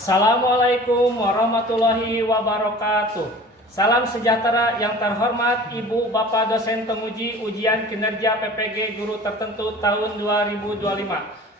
Assalamualaikum warahmatullahi wabarakatuh. Salam sejahtera yang terhormat Ibu Bapak dosen penguji ujian kinerja PPG guru tertentu tahun 2025.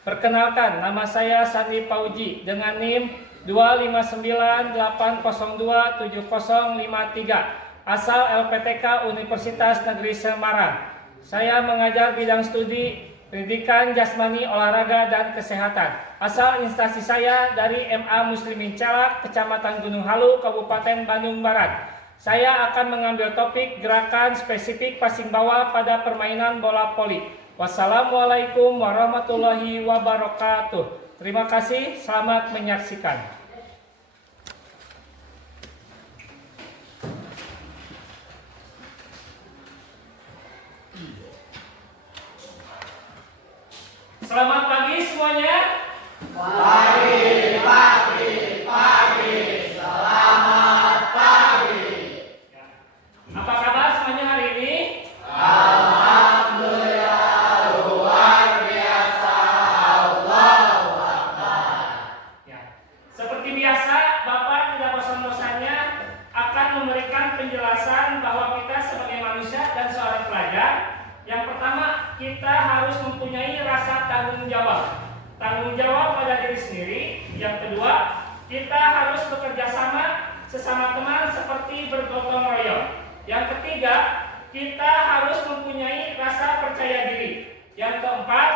Perkenalkan, nama saya Sandi Pauji dengan NIM 259802753, asal LPTK Universitas Negeri Semarang. Saya mengajar bidang studi pendidikan jasmani, olahraga, dan kesehatan. Asal instansi saya dari MA Muslimin Celak, Kecamatan Gunung Halu, Kabupaten Bandung Barat. Saya akan mengambil topik gerakan spesifik passing bawah pada permainan bola voli. Wassalamualaikum warahmatullahi wabarakatuh. Terima kasih, selamat menyaksikan. Selamat pagi semuanya. Pagi. Selamat pagi. Apa kabar semuanya hari ini? Alhamdulillah, luar biasa. Allahu Akbar. Ya. Seperti biasa, Bapak tidak bosan-bosannya akan memberikan penjelasan bahwa kita sebagai manusia dan seorang pelajar, yang pertama, kita harus mempunyai rasa tanggung jawab. Tanggung jawab pada diri sendiri. Yang kedua, kita harus bekerja sama sesama teman seperti bergotong royong. Yang ketiga, kita harus mempunyai rasa percaya diri. Yang keempat,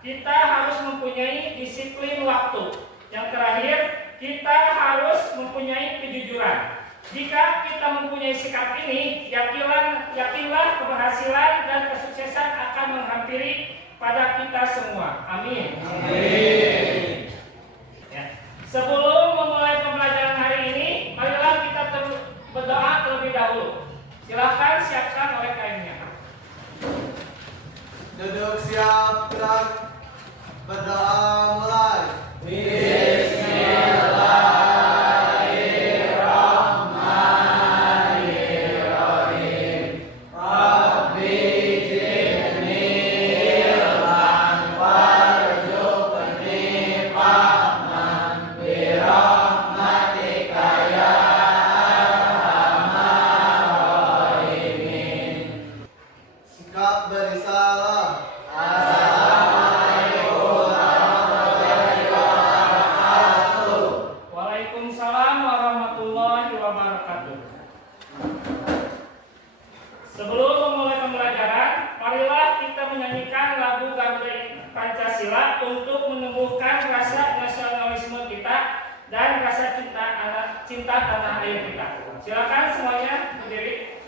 kita harus mempunyai disiplin waktu. Yang terakhir, kita harus mempunyai kejujuran. Jika kita mempunyai sikap ini, yakinlah keberhasilan dan kesuksesan akan menghampiri pada kita semua. Amin. Amin. Ya. Sebelum memulai pembelajaran hari ini, marilah kita berdoa terlebih dahulu. Silakan siapkan oleh kainnya. Duduk siap, gerak. Berdoa mulai. Sikap berisalah. Waalaikumsalam warahmatullahi wabarakatuh. Sebelum memulai pembelajaran, marilah kita menyanyikan lagu Garuda Pancasila untuk menumbuhkan rasa nasionalisme kita dan rasa cinta tanah air kita. Silakan semuanya berdiri.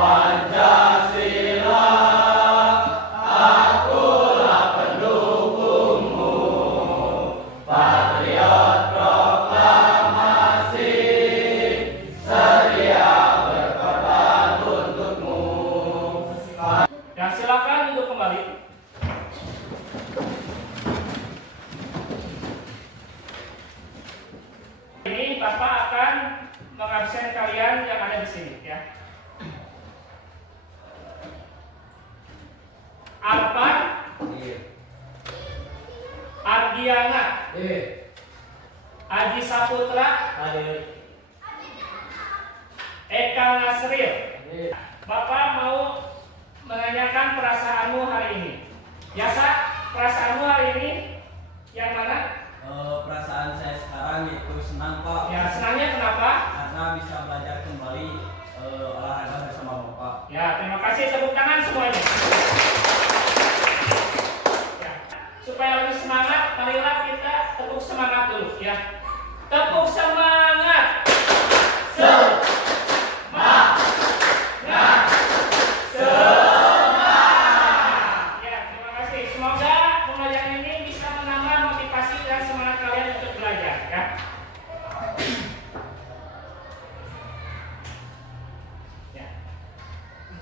Pancasila, akulah pendukungmu. Patriot proklamasi, sedia berkorban untukmu. Dan silakan duduk kembali. Ini Bapak akan mengabsen kalian yang ada di sini, ya. Arpan, Ardiana, Aji Saputra, Eka Nasril. Bapak mau menanyakan perasaanmu hari ini. Biasa perasaanmu hari ini yang mana? Perasaan saya sekarang itu senang, Pak. Ya, senangnya kenapa? Karena bisa belajar kembali olahraga bersama Bapak. Ya, terima kasih, tepuk tangan semuanya. Ya, supaya lebih semangat, marilah kita tepuk semangat dulu, ya. Tepuk semangat. Ya, terima kasih. Semoga pembelajaran ini bisa menambah motivasi dan semangat kalian untuk belajar, ya.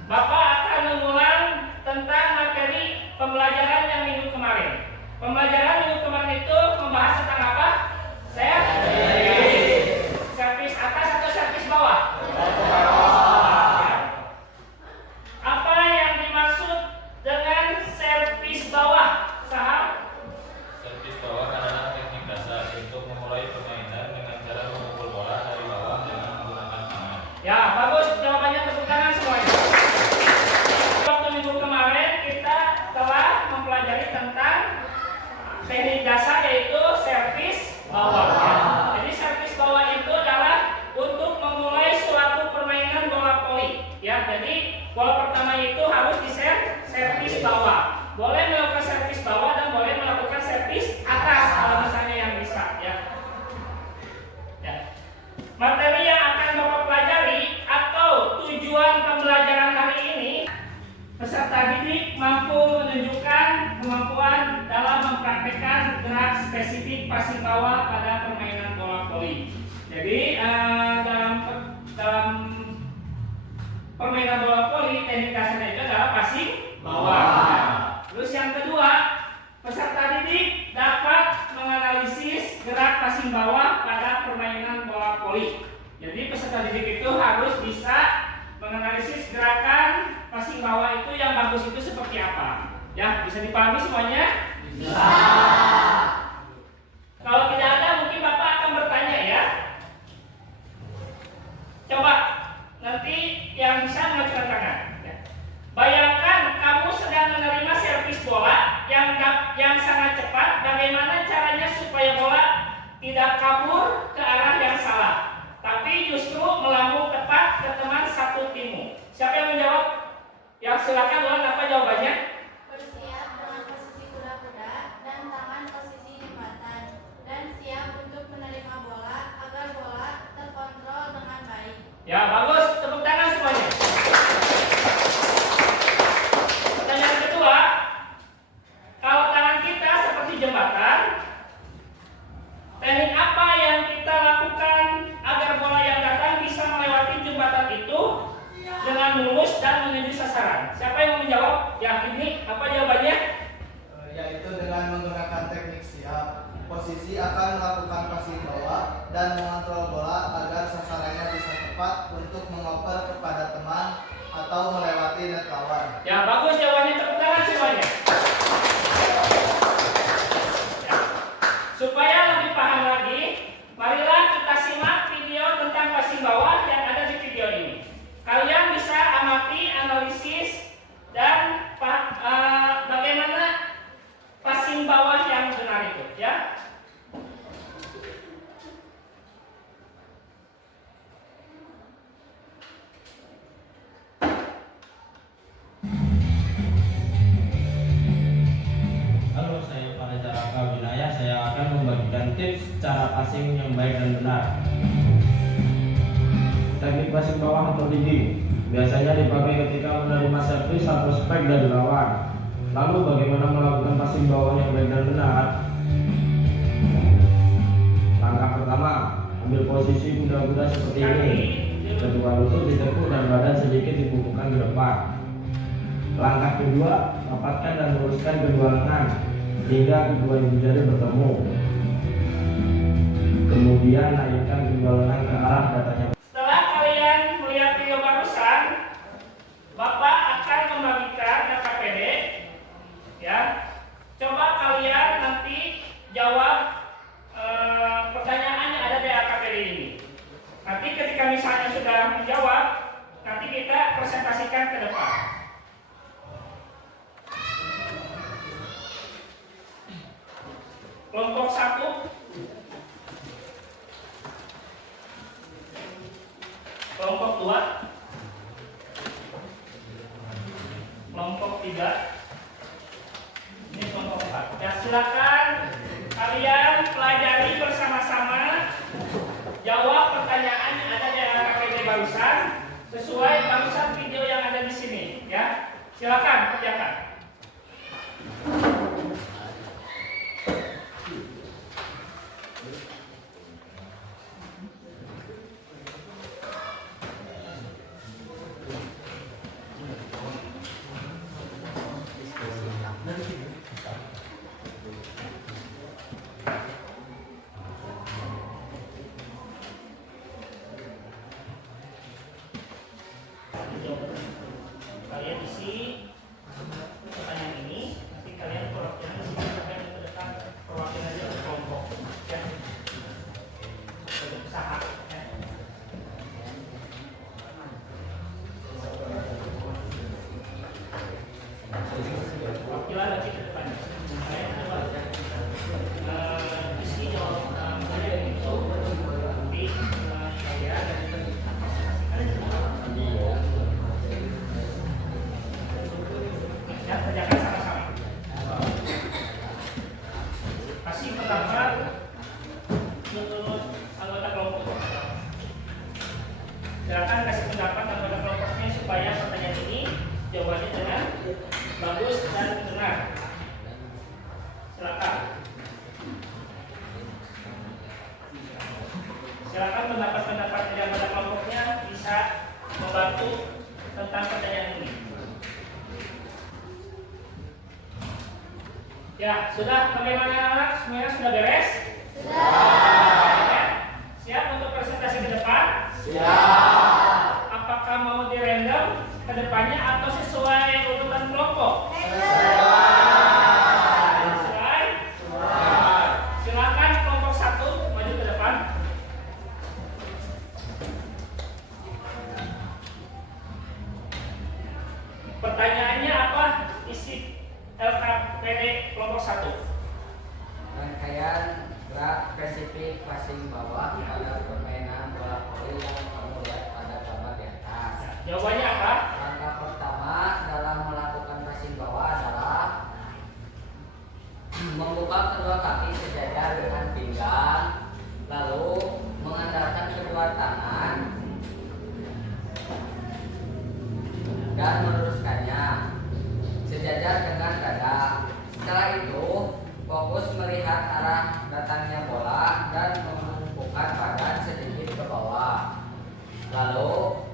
Bapak akan mengulang tentang materi pembelajaran yang minggu kemarin. Pembelajaran minggu kemarin itu membahas tentang apa? Servis atas atau servis bawah? Apa yang dimaksud dengan servis bawah? Saham? Servis bawah adalah teknik dasar untuk memulai permainan dengan cara memukul bola dari bawah dengan menggunakan tangan. Ya, bagus. Jawabannya tepuk tangan semuanya. Waktu minggu kemarin kita telah mempelajari tentang teknik dasar yaitu servis bawah. Ya. Jadi servis bawah itu adalah untuk memulai suatu permainan bola voli. Ya, jadi bola pertama itu harus servis bawah. Boleh melakukan servis bawah dan boleh melakukan servis atas kalau misalnya yang bisa. Ya. Ya. Materi yang akan Bapak pelajari atau tujuan pembelajaran hari ini, peserta didik mampu menunjukkan kemampuan dalam mempraktikkan gerak spesifik passing bawah pada permainan bola voli. Jadi dalam permainan bola voli teknik dasarnya itu adalah passing bawah. Nah, terus yang kedua, peserta didik dapat menganalisis gerak passing bawah pada permainan bola voli. Jadi peserta didik itu harus bisa menganalisis gerakan passing bawah itu yang bagus itu seperti apa. Ya, bisa dipahami semuanya? Bisa. Kalau tidak ada mungkin Bapak akan bertanya ya. Coba nanti yang bisa mengajukan tangan. Ya. Bayangkan kamu sedang menerima servis bola yang sangat cepat. Bagaimana caranya supaya bola tidak kabur ke arah yang salah, tapi justru melambung tepat ke teman satu timmu. Siapa yang menjawab? Ya silakan Tuhan, apa jawabannya? Bersiap dengan posisi kuda-kuda dan tangan posisi jembatan, dan siap untuk menerima bola agar bola terkontrol dengan baik. Ya bagus, tepuk tangan semuanya. Pertanyaan kedua, kalau tangan kita seperti jembatan, teknik apa yang kita lakukan agar bola yang datang bisa melewati jembatan itu dengan mulus dan menuju sasaran? Siapa yang mau menjawab? Ya ini apa jawabannya? Yaitu dengan menggunakan teknik siap, posisi akan melakukan passing bawah dan mengontrol bola agar sasarannya bisa tepat untuk mengoper kepada teman atau melewati net lawan. Ya bagus jawabannya, tepuk tangan semuanya. Ya. Supaya lebih paham lagi, marilah kita simak video tentang passing bawah yang ada di video ini. Kalian bisa amati, analisis, dan bagaimana passing bawah yang benar itu, ya. Halo, saya Pada Raka Winaya. Saya akan membagikan tips cara passing yang baik dan benar. Teknik passing bawah atau leading biasanya dipakai ketika menerima servis atau spek dari lawan. Lalu bagaimana melakukan passing bawah yang baik dan benar? Langkah pertama, ambil posisi kuda-kuda seperti ini. Kedua lutut ditekuk dan badan sedikit dibungkukkan ke depan. Langkah kedua, rapatkan dan luruskan kedua lengan hingga kedua ibu jari bertemu. Kemudian naikkan kedua lengan ke arah datanya. Setelah kalian melihat video barusan, Bapak akan membagikan KPD. Ya, coba kalian nanti jawab pertanyaan yang ada di KPD ini. Nanti ketika misalnya sudah menjawab, nanti kita presentasikan ke depan. Kelompok 1, kelompok 2, kelompok 3, ini kelompok 4. Ya silakan kalian pelajari bersama-sama, jawab pertanyaan yang ada di KPD barusan sesuai barusan video yang ada di sini. Ya silakan kerjakan. Kalian isi pertanyaan ini, nanti kalian perwakilan isi sampai ke depan perwakilan dari kelompok ya. Untuk usaha ya. Perwakilan nanti ke depan. Kalian coba isi jawab kalian itu nanti saya ya, kerjakan sama-sama. Kasih pendapat menurut anggota kelompok. Silakan kasih pendapat anggota kelompoknya supaya pertanyaan ini jawabannya dengan bagus dan benar. Silakan. Silakan pendapat-pendapat dari anggota kelompoknya bisa membantu tentang pertanyaan ini. Ya, sudah bagaimana anak? Semuanya sudah beres? Sudah. Ya. Siap untuk presentasi ke depan? Siap. Apakah mau di random ke depannya atau sesuai urutan kelompok? Sesuai? Silakan kelompok 1 maju ke depan. Pertanyaannya apa? Isi LKPD kelompok 1. Rangkaian gerak spesifik passing bawah pada permainan bola voli yang kamu lihat pada gambar di atas. Jawabannya apa? Langkah pertama dalam melakukan passing bawah adalah membuka kedua kaki sejajar dengan pinggang, lalu mengandalkan kedua tangan dan meluruskannya sejajar dengan dada. Setelah itu, fokus melihat arah datangnya bola dan menumpukan badan sedikit ke bawah. Lalu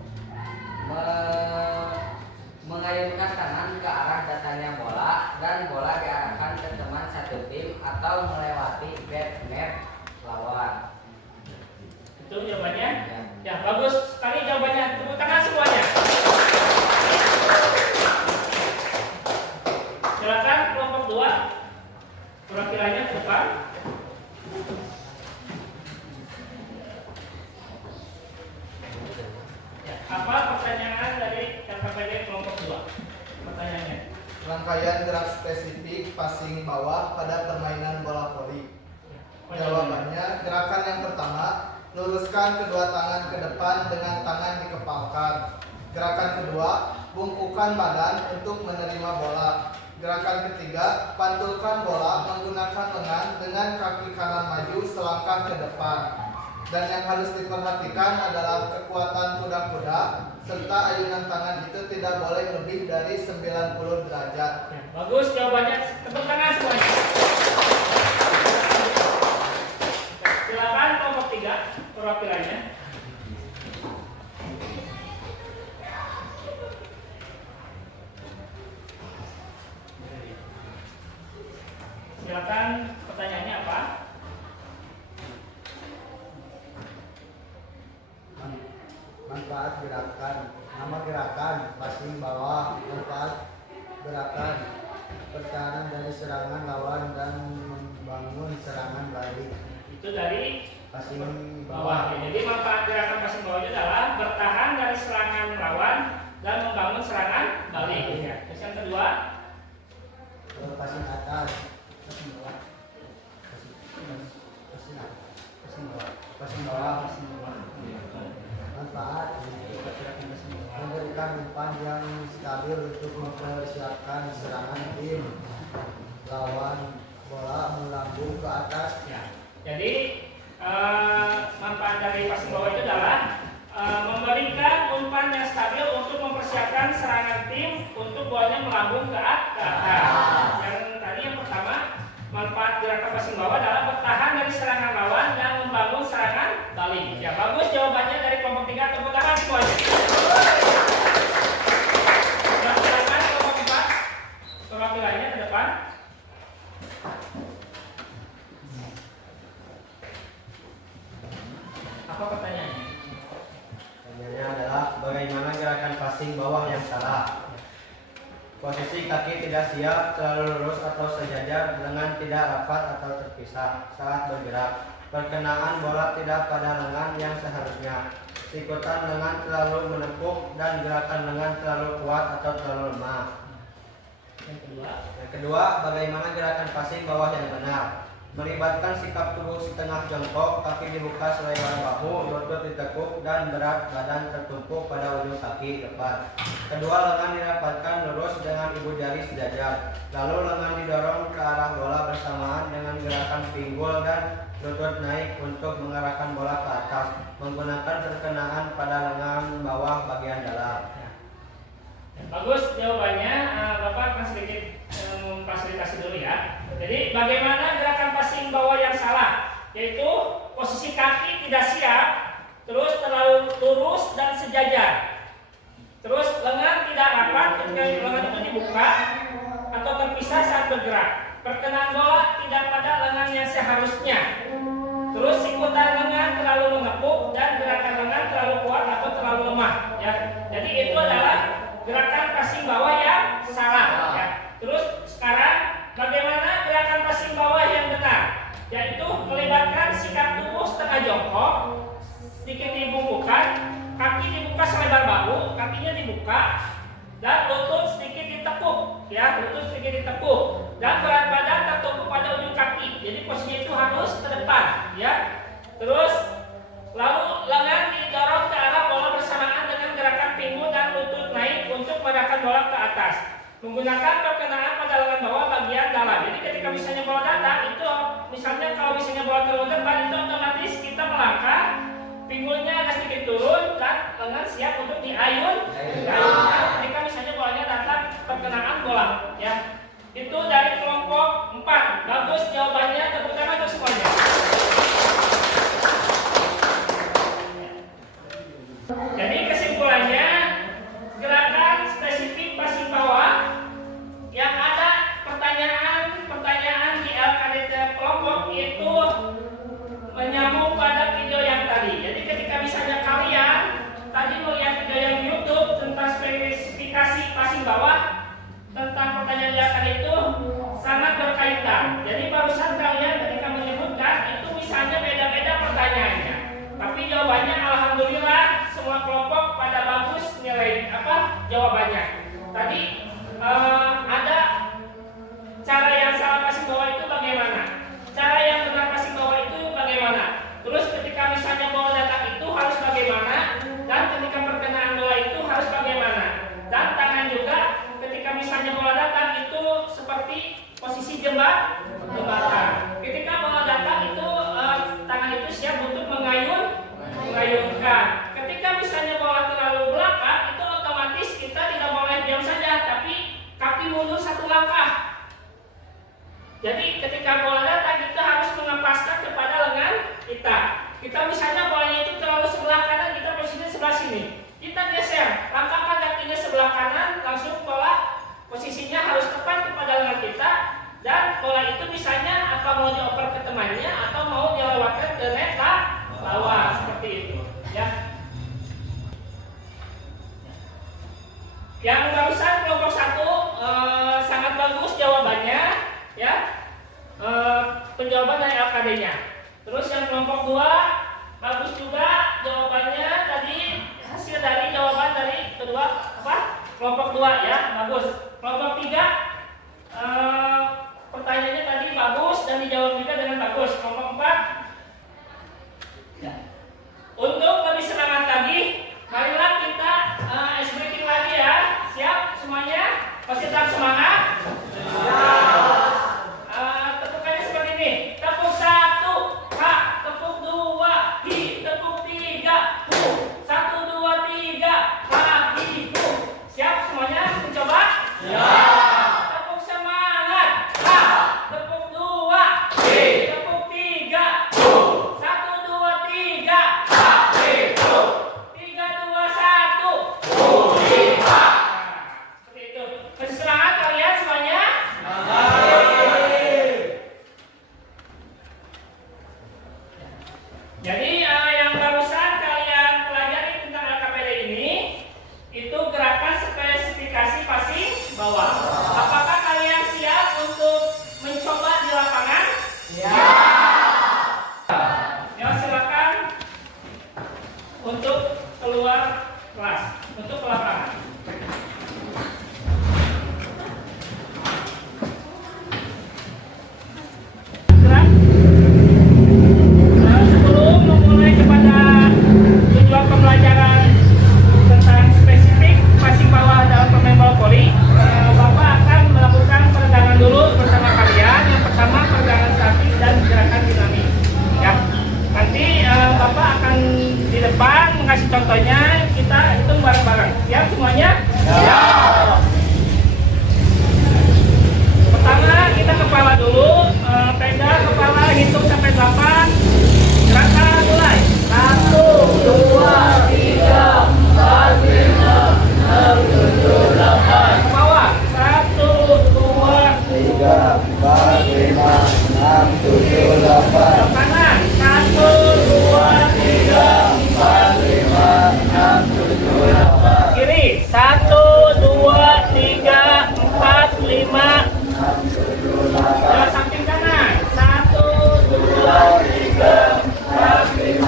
mengayunkan tangan ke arah datangnya bola dan bola diarahkan ke teman satu tim atau melewati net lawan. Itu jawabannya? Ya. Ya, bagus sekali jawabannya. Tepuk tangan semuanya. Silakan kelompok 2 perwakilannya ke depan. Ya, apa pertanyaan dari LKPD kelompok 2? Pertanyaannya. Rangkaian gerak spesifik passing bawah pada permainan bola voli. Jawabannya, gerakan yang pertama, luruskan kedua tangan ke depan dengan tangan dikepalkan. Gerakan kedua, bungkukan badan untuk menerima bola. Gerakan ketiga, pantulkan bola menggunakan lengan dengan kaki kanan maju selangkah ke depan. Dan yang harus diperhatikan adalah kekuatan kuda-kuda serta ayunan tangan itu tidak boleh lebih dari 90 derajat. Ya, bagus jawabannya. Tepuk tangan semuanya. Silakan kelompok 3 perwakilannya. Silakan, pertanyaannya apa? Manfaat gerakan, nama gerakan passing bawah. Manfaat gerakan pertahanan dari serangan lawan dan membangun serangan balik. Itu dari Passing bawah. bawah. Jadi manfaat gerakan passing bawah itu adalah bertahan dari serangan lawan dan membangun serangan balik. Ya. Terus yang kedua, Passing atas. Passing bawah. Passing bawah. Manfaat memberikan umpan yang stabil untuk mempersiapkan serangan tim lawan. Bola melambung ke atas. ya. Jadi manfaat dari passing bawah itu adalah memberikan umpan yang stabil untuk mempersiapkan serangan tim untuk bolanya melambung ke atas. Yang tadi yang pertama, manfaat gerakan passing bawah adalah bertahan dari serangan lawan dan membangun serangan balik. Ya, bagus jawabannya dari kelompok 3. Tepuk tangan semuanya. Dan silakan kelompok 4 perwakilannya ke depan. Apa pertanyaannya? Pertanyaannya adalah bagaimana gerakan passing bawah yang salah. Posisi kaki tidak siap, terlalu lurus atau sejajar, lengan tidak rapat atau terpisah saat bergerak. Perkenaan bola tidak pada lengan yang seharusnya. Sikutan lengan terlalu menepuk dan gerakan lengan terlalu kuat atau terlalu lemah. Yang kedua, bagaimana gerakan passing bawah yang benar? Melibatkan sikap tubuh setengah jongkok, kaki dibuka selebar bahu, lutut ditekuk, dan berat badan tertumpuk pada ujung kaki depan. Kedua, lengan dirapatkan lurus dengan ibu jari sejajar. Lalu lengan didorong ke arah bola bersamaan dengan gerakan pinggul dan lutut naik untuk mengarahkan bola ke atas, menggunakan perkenaan pada lengan bawah bagian dalam. Bagus jawabannya. Bapak akan sedikit memfasilitasi dulu ya. Jadi bagaimana gerakan passing bawah yang salah? Yaitu posisi kaki tidak siap, terus terlalu lurus dan sejajar. Terus lengan tidak rapat ketika lengan itu dibuka atau terpisah saat bergerak. Perkenaan bola tidak pada lengan yang seharusnya. Terus sikutan lengan terlalu menepuk dan gerakan lengan terlalu kuat atau terlalu lemah. Ya. Jadi itu adalah gerakan passing bawah yang salah. Ya. Terus sekarang bagaimana gerakan passing bawah yang benar? Yaitu melibatkan sikap tubuh setengah jongkok, sedikit dibungkukan, kaki dibuka selebar bahu, kakinya dibuka, dan lutut sedikit ditekuk, ya, lutut sedikit ditekuk, dan berat badan tertumpuk pada ujung kaki. Jadi posisinya itu harus ke depan, ya. Terus lalu lengan didorong ke arah bola bersamaan dengan gerakan pinggul dan lutut naik untuk mengarahkan bola ke atas. Menggunakan perkenaan pada lengan bawah bagian dalam. Jadi ketika misalnya bola datang itu, misalnya kalau misalnya bola terlalu depan itu otomatis kita melangkah, pinggulnya agak sedikit turun dan lengan siap untuk diayun. Ketika misalnya bolanya datang perkenaan bola, ya. Itu dari kelompok 4. Bagus jawabannya, tepuk tangan untuk semuanya. Jadi kesimpulannya, gerakan spesifik passing bawah yang ada pertanyaan di LKD kelompok itu menyambung pada video yang tadi. Jadi ketika misalnya kalian tadi melihat video yang di YouTube tentang spesifikasi passing bawah, tentang pertanyaan di LKD itu sangat berkaitan. Jadi barusan kalian ketika menyebutkan itu misalnya beda-beda pertanyaannya, tapi jawabannya alhamdulillah semua kelompok pada bagus nilai jawabannya. Tadi ada cara yang salah passing bawah itu bagaimana, cara yang benar passing bawah itu bagaimana, terus ketika misalnya bola datang itu harus bagaimana, dan ketika perkenaan bola itu harus bagaimana, dan tangan juga ketika misalnya bola datang itu seperti posisi jembatan. Ketika bola datang itu tangan itu siap untuk mengayunkan. Ketika misalnya bola terlalu belakang itu otomatis kita tidak boleh diam saja, tapi kaki mundur satu langkah. Jadi ketika bola datang kita harus mengepaskan kepada lengan kita. Kita misalnya bolanya itu terlalu sebelah kanan, kita posisinya sebelah sini. Kita geser, langkahkan kakinya sebelah kanan, langsung bola posisinya harus tepat kepada lengan kita, dan bola itu misalnya apa mau dioper ke temannya atau mau dilewatkan ke net bawah seperti itu, ya. Yang barusan kelompok 1 sangat bagus jawabannya, ya. Penjawaban dari LKD-nya. Terus yang kelompok 2 bagus juga jawabannya tadi, hasil dari jawaban dari kedua kelompok 2, ya, bagus. Kelompok 3 pertanyaannya tadi bagus dan dijawab juga dengan bagus. Kelompok 4 untuk lebih semangat lagi, marilah kita ice breaking lagi ya. Siap semuanya? Masih tetap semangat? Tepukannya seperti ini. Tepuk 1, Kak. Tepuk 2, Hi. Tepuk 3, Hu. 1, 2, 3, Hi, Hu. Siap semuanya? Mencoba? Siap. Tepuk semangat, Kak. Tepuk 2, Hi. kiri. 1, 2, 3, 4, 5. Jalan samping kanan. 1, 2, 3, 4, 5,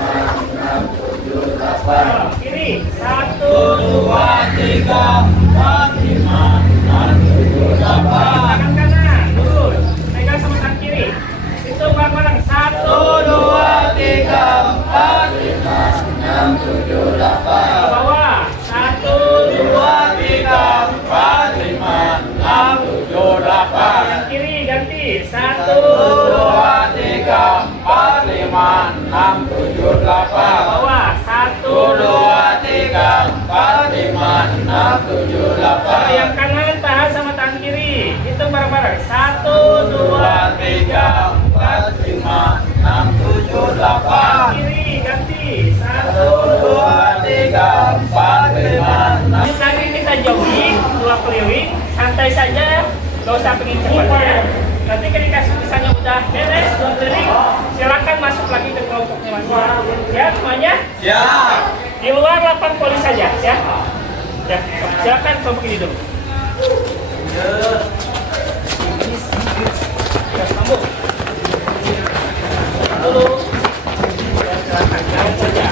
6, 7, 8. Kiri. 1, 2, 3, 4, 5, 6, 7, 8. Tangan kanan, lurus. Pegang sama tangan kiri. Hitung bareng-bareng. 1, 2, 3, 4, 5, 6, 7, 8. Ke bawah. 1, 2, 3, 4, 5, 6, 7, 8. Yang kiri ganti. 1, 2, 3, 4, 5, 6, 7, 8. Ke bawah. 1, 2, 3, 4, 5, 6, 7, 8. Yang kanan tahan sama tangan kiri. Hitung bareng-bareng. 1, 2, 3, 4, 5, 6, 7, 8. Kiri ganti. 1, 2, 3, 4, 5, 6. Nanti kita jogging 2 keliling, santai saja, gak usah pengen cepat ya. Nanti ketika misalnya udah beres 2 keliling, silakan masuk lagi ke kelompoknya masing-masing. Ya semuanya? Siap. Di luar lapang polis saja, ya. Ya, silakan kelompok ini dulu. Ya, sambung. Dulu. Ya, silakan jalan saja.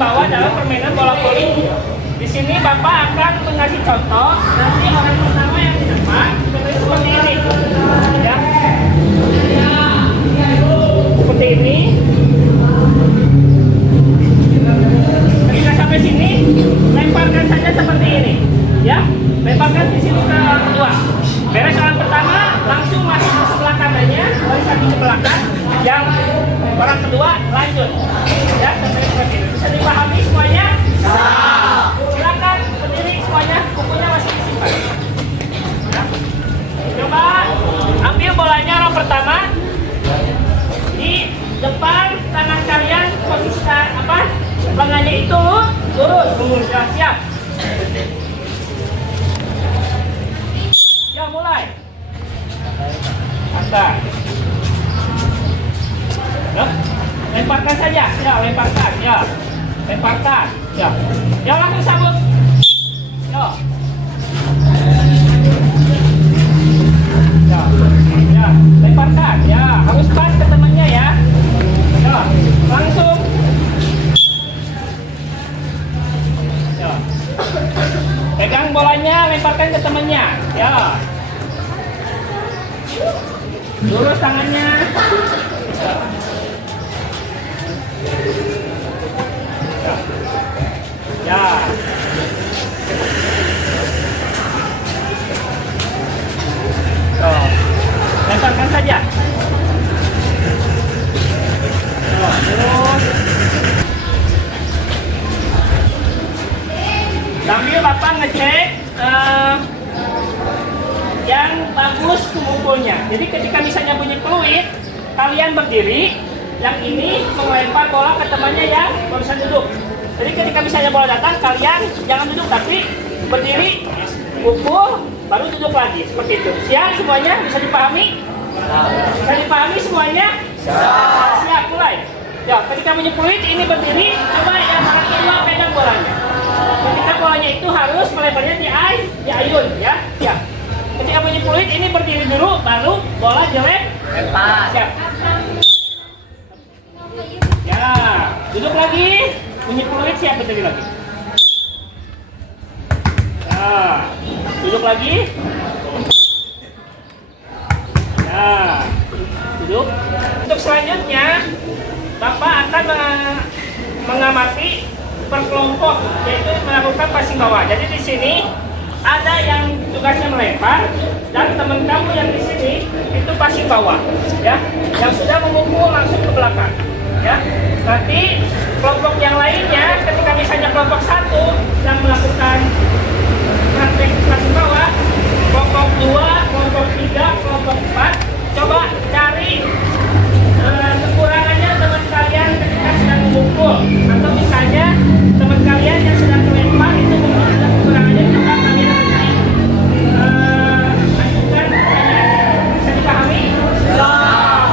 Bawah dalam permainan bola voli. Di sini Bapak akan mengasih contoh. Nanti orang pertama yang di depan seperti ini, ya. Seperti ini. Ketika sampai sini, lemparkan saja seperti ini, ya. Lemparkan di sini ke orang kedua. Beres orang pertama, langsung masuk ke sebelah kanannya, balik lagi ke belakang. Yang orang kedua lanjut, ya. Seperti ini. Bisa dipahami semuanya? Silakan berdiri semuanya, bukunya masih disimpan. Ya. Coba ambil bolanya orang pertama di depan tangan kalian, posisi apa? Lengannya itu lurus. Ya, siap. Ya, mulai. Angkat. Ya. Lemparkan saja, ya, lemparkan, ya. Lemparkan, ya. Ya, langsung sambut. Ya. Ya, ya, lemparkan, ya. Harus pas ke temannya, ya. Ya, langsung. Ya. Pegang bolanya, lemparkan ke temannya, ya. Lurus tangannya. Ya. Ya. Lemparkan saja. Terus. Sambil Bapak ngecek yang bagus kumpulnya. Jadi ketika misalnya bunyi peluit, kalian berdiri. Yang ini melempar bola ke temannya yang barusan duduk. Jadi ketika misalnya bola datang, kalian jangan duduk tapi berdiri, pukul, baru duduk lagi. Seperti itu. Siap semuanya? Bisa dipahami? Bisa dipahami semuanya? Siap, mulai. Ya, ketika bunyi peluit ini berdiri, coba yang kedua pegang bola. ayun ya. Siap. Ketika bunyi fluid ini berdiri dulu, baru bola lempar. Siap. Ya, duduk lagi. Bunyi fluid siap berdiri lagi. Nah, duduk lagi. Nah, duduk. Untuk selanjutnya, Bapak akan mengamati per kelompok, yaitu melakukan passing bawah. Jadi di sini ada yang tugasnya melempar dan teman kamu yang di sini itu passing bawah, ya. Yang sudah memukul langsung ke belakang, ya. Nanti kelompok yang lainnya, ketika misalnya kelompok 1 yang melakukan praktek passing bawah, kelompok 2, kelompok 3, kelompok 4, coba cari kekurangannya teman kalian ketika sedang memukul, atau misalnya teman kalian yang sedang melempar itu mungkin ada kekurangannya, coba kalian nanti ajukan pertanyaannya. Bisa dipahami?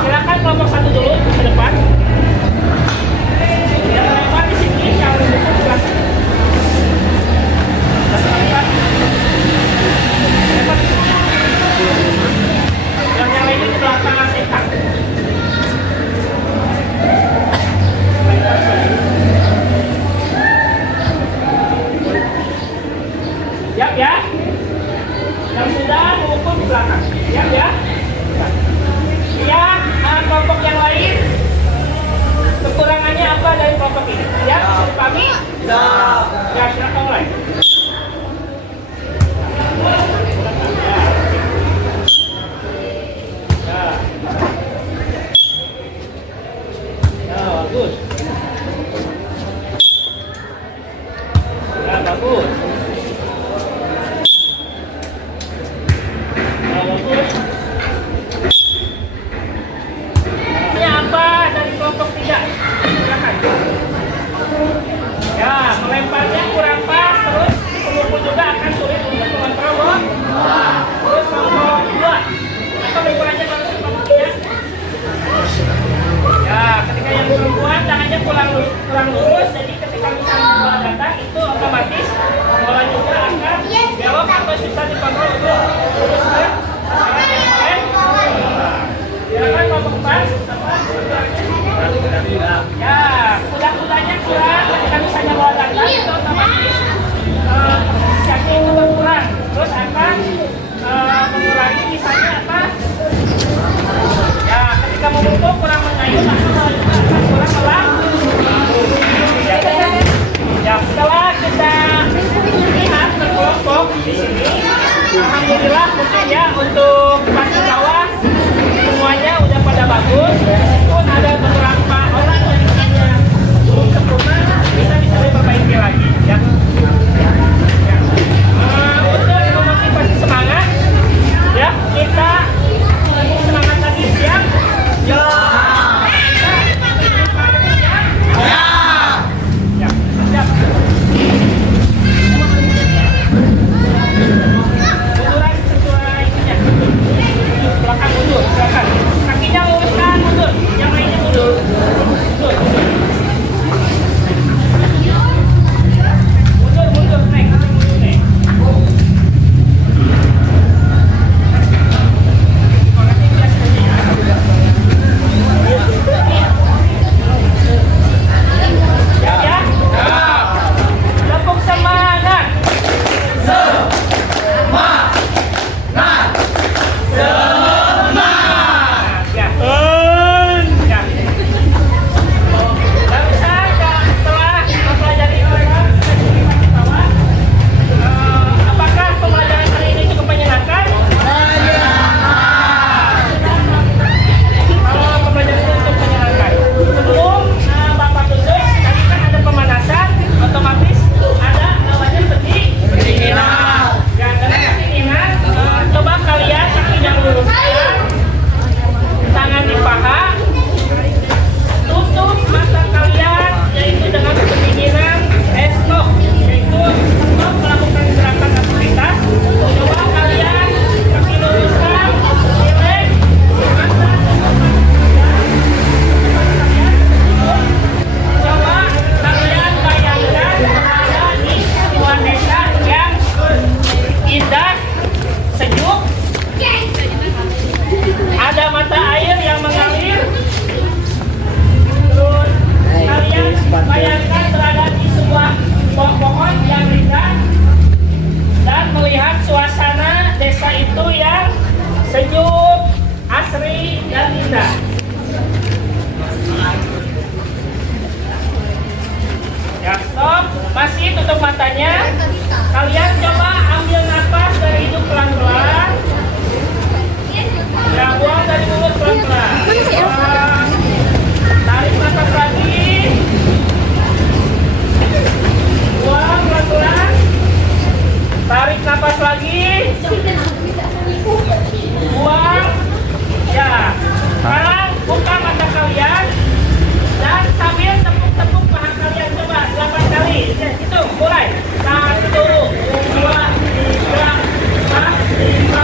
Silakan kelompok 1 dulu ke depan. Yang melempar di sini, yang memukul silakan. Yang lainnya di belakang setan. Siap ya? Yang sudah mengukur di belakang. Siap ya? Yang kelompok yang lain kekurangannya apa dari kelompok ini? Siap? Dipahami? Siap. Ya, silakan mulai. Bagus. Ya, bagus. Ya, bagus. Ini apa dari kelompok 3? Silakan. Ya, melemparnya kurang pas, terus pemukul juga akan sulit untuk mengontrol. Terus kelompok 2. Apa bentukannya kalau kelompok 3? Ya, ketika yang perempuan tangannya kurang lurus, jadi ketika misalnya bola datang itu otomatis bola juga akan belok atau susah dikontrol untuk lurus ke sasaran yang lain. Silakan kelompok 4. Ya, kuda-kudanya kurang ketika misalnya bola datang itu otomatis posisinya itu berkurang, terus akan mengurangi misalnya apa? Ya, ketika memukul kurang mengayuh, maka bola juga akan kurang melak. Ya, setelah kita lihat berkelompok di sini, alhamdulillah mungkin ya untuk passing bawah semuanya udah pada bagus. Meskipun ada beberapa orang yang misalnya belum sempurna, bisa diperbaiki lagi. Ya. Untuk memotivasi semangat, ya kita semangat lagi siap. Ya. Siap. Munduran sesuai ininya. matanya. Kalian coba ambil nafas dari hidung pelan-pelan. Ya, buang dari mulut pelan-pelan. Tarik nafas lagi. Buang pelan-pelan. Tarik nafas lagi. Buang. Ya. Sekarang buka mata kalian dan sambil tepuk-tepuk paha kalian, coba 8 kali. Itu mulai. 1, 2, 3, 4, 5,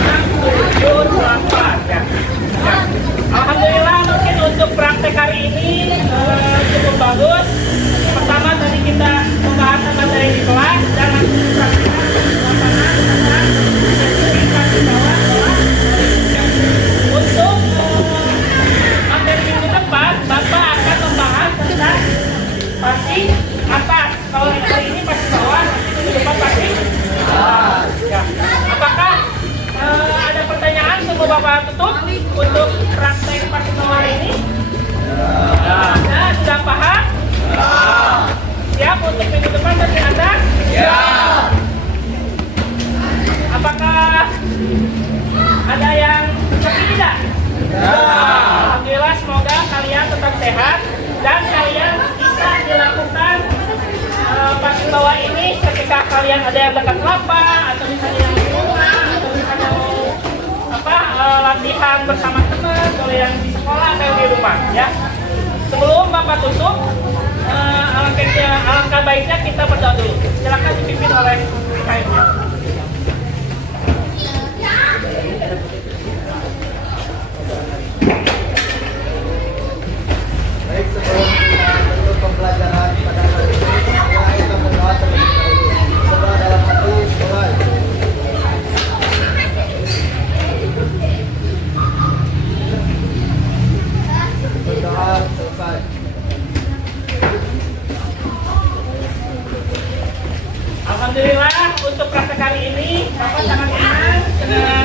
6, 7, 8. Ya. Alhamdulillah, mungkin untuk praktek hari ini cukup bagus. Pertama tadi kita membahas materi di kelas dan langsung dipraktikkan di lapangan tentang kasih bawah. Untuk materi minggu depan, Bapak akan membahas tentang passing atas. Kalau hari ini passing bawah, nanti minggu depan passing atas. Ya. Apakah ada pertanyaan sebelum Bapak tutup untuk praktek passing bawah ini? Anda sudah paham? Siap untuk minggu depan passing atas? Siap. Apakah ada yang seperti tidak? Alhamdulillah, semoga kalian tetap sehat dan kalian bisa dilakukan passing bawah ini ketika kalian ada yang dekat lapang atau misalnya yang di rumah atau misalnya mau latihan bersama teman, kalau yang di sekolah atau di rumah, ya. Sebelum Bapak tutup, alangkah baiknya kita berdoa dulu. Silakan dipimpin oleh kainnya. Baik, sebelum kita tutup pembelajaran pada hari ini, mari kita berdoa terlebih dahulu. Berdoa dalam hati, mulai. Berdoa selesai. Alhamdulillah, untuk praktek kali ini Bapak sangat senang dengan